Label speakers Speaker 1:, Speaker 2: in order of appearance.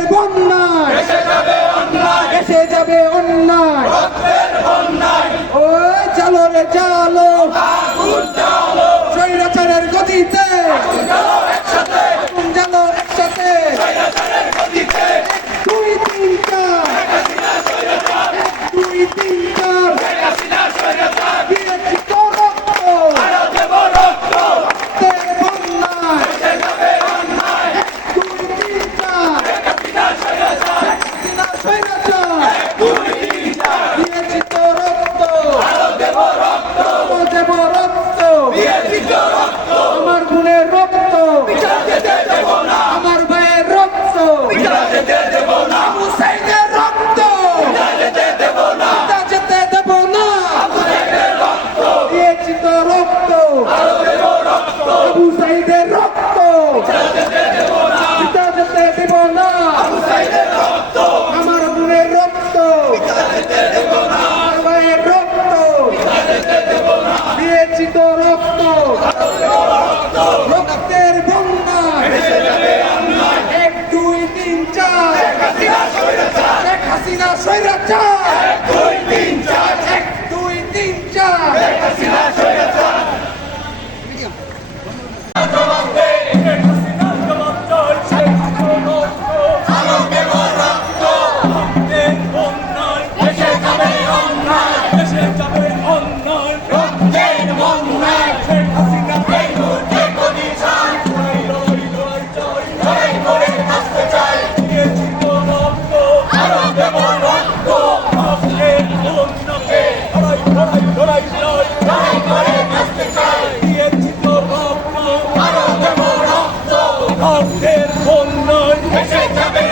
Speaker 1: রক্তের বন্যায়। এসে যাবে অন্যায়। ও চালো রে চালো স্বৈরাচারের গতিতে আগুন জ্বালো একসাথে দুই তিন চার দুই তিন চার দিয়েছি তো রক্ত রক্তের বন্যায় দুই তিন চার হাসিনা স্বৈরাচার দিয়েছি তো রক্ত দেব রক্ত বোনের রক্ত। আমার ভাইয়ের রক্ত। রক্ত। যেতে দেব না। রক্ত। আবু সাইদের রক্ত পিতা আমার বোনের রক্ত। আমার রক্ত। দিয়েছি তো রক্ত। রক্তের বন্যা
Speaker 2: রক্তের বন্যায় এসে যাবে।